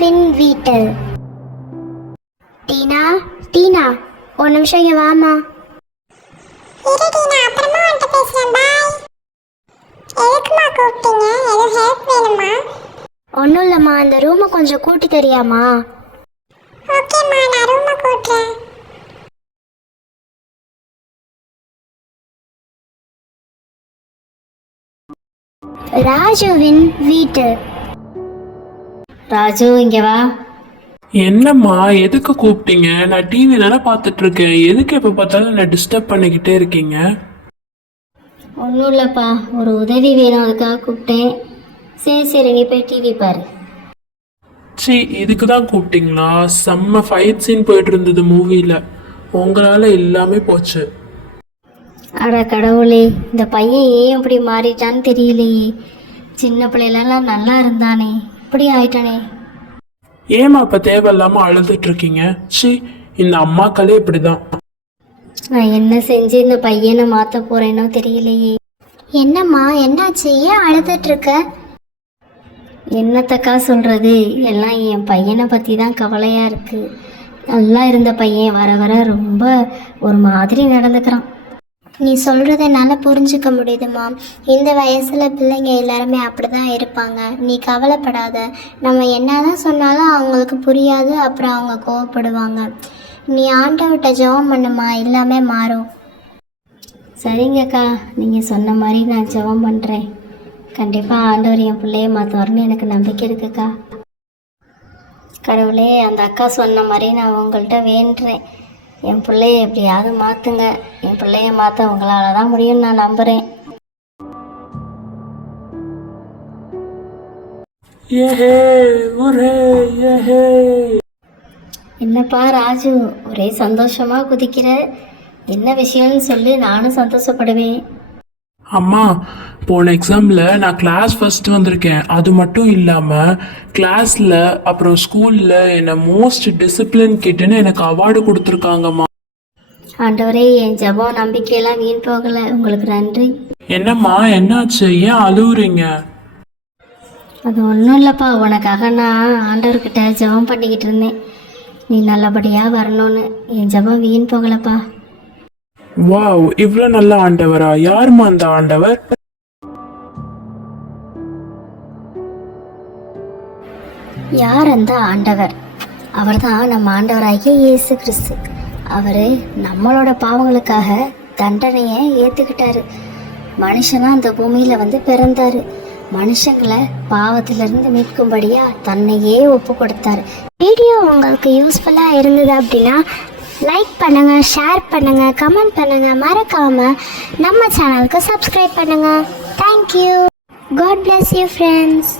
ராஜுவின் வீட்டு டீனா டீனா ஒரு நிமிஷம் இங்க வாமா ஒன்றும் இல்லைம்மா அந்த ரூமை கொஞ்சம் கூட்டி தெரியாமா ஓகேம்மா நான் ரூமை கூட்டுறேன். ராஜுவின் வீட்டு. ராஜு இங்கே வா. என்னம்மா எதுக்கு கூப்பிட்டீங்க? நான் டிவி தானே பார்த்துட்டு இருக்கேன் எதுக்கு எப்போ பார்த்தாலும் என்ன டிஸ்டர்ப் பண்ணிக்கிட்டே இருக்கீங்க? ஒன்றும் இல்லைப்பா ஒரு உதவி வேணும் அதுக்காக கூப்பிட்டேன். சரி சரி நீ போய் டிவி பாரு. சி இதுக்கு தான் கூப்பிட்டீங்களா? செம்ம ஃபைட் சீன் போயிட்டு இருந்தது மூவியில் உங்களால் எல்லாமே போச்சு. அட கடவுளே இந்த பையன் ஏன் இப்படி மாறிட்டான்னு தெரியலையே. சின்ன பிள்ளையிலலாம் நல்லா இருந்தானே. இப்படி ஆயிட்டானே ஏமா இப்போ தேவையில்லாமல் அழுதுட்டு இருக்கீங்க சி இந்த அம்மாக்களே இப்படி தான் நான் என்ன செஞ்சு இந்த பையனை மாற்ற போறேனோ தெரியலையே. என்னம்மா என்னாச்சு? ஏன் அழுதுட்டு இருக்க என்னத்தக்கா சொல்கிறது எல்லாம் என் பையனை பற்றி தான் கவலையாக இருக்குது நல்லா இருந்த பையன் வர வர ரொம்ப ஒரு மாதிரி நடந்துக்கிறான். நீ சொல்கிறத என்னால் புரிஞ்சுக்க முடியுதுமா இந்த வயசில் பிள்ளைங்க எல்லாருமே அப்படி தான் இருப்பாங்க. நீ கவலைப்படாத. நம்ம என்ன தான் சொன்னாலும் அவங்களுக்கு புரியாது. அப்புறம் அவங்க கோவப்படுவாங்க. நீ ஆண்டவர்கிட்ட ஜெபம் பண்ணுமா? எல்லாமே மாறும். சரிங்கக்கா நீங்கள் சொன்ன மாதிரி நான் ஜெபம் பண்ணுறேன் கண்டிப்பாக ஆண்டவர் என் பிள்ளைய மாற்றுவார்னு எனக்கு நம்பிக்கை இருக்குக்கா. கடவுளே அந்த அக்கா சொன்ன மாதிரி நான் உங்கள்கிட்ட வேண்டுறேன். என் பிள்ளைய எப்படியாவது மாற்றுங்க என் பிள்ளைய மாற்ற உங்களால் தான் முடியும்னு நான் நம்புகிறேன் என்னப்பா ராஜு ஒரே சந்தோஷமாக குதிக்கிற. என்ன விஷயம்னு சொல்லி நானும் சந்தோஷப்படுவேன். அம்மா போன எக்ஸாமில் நான் கிளாஸ் ஃபர்ஸ்ட் வந்திருக்கேன். அது மட்டும் இல்லாமல் கிளாஸில் அப்புறம் ஸ்கூலில் என்னை மோஸ்ட் டிசிப்ளின் கிட்டுன்னு எனக்கு அவார்டு கொடுத்துருக்காங்கம்மா. ஆண்டவரே என் ஜெபம் நம்பிக்கையெல்லாம் வீண் போகலை. உங்களுக்கு நன்றி. என்னம்மா என்னாச்சு? ஏன் அழுவுறீங்க? அது ஒன்றும் இல்லைப்பா. உனக்காக நான் ஆண்டவர்கிட்ட ஜெபம் பண்ணிக்கிட்டு இருந்தேன். நீ நல்லபடியாக வரணும்னு. என் ஜெபம் வீண் போகலப்பா. வாவ் இவ்வளோ நல்ல ஆண்டவரா. யாருமா அந்த ஆண்டவர்? யார் அந்த ஆண்டவர்? அவர் தான் நம்ம ஆண்டவராகிய இயேசு கிறிஸ்து. அவர் நம்மளோட பாவங்களுக்காக தண்டனையை ஏற்றுக்கிட்டாரு மனுஷனா அந்த பூமியில் வந்து பிறந்தாரு. மனுஷங்களை பாவத்திலிருந்து மீட்கும்படியா தன்னையே ஒப்பு கொடுத்தாரு வீடியோ உங்களுக்கு யூஸ்ஃபுல்லாக இருந்தது அப்படின்னா லைக் பண்ணுங்கள் ஷேர் பண்ணுங்கள் கமெண்ட் பண்ணுங்கள் மறக்காமல் நம்ம சேனலுக்கு சப்ஸ்கிரைப் பண்ணுங்கள் thank you god bless you friends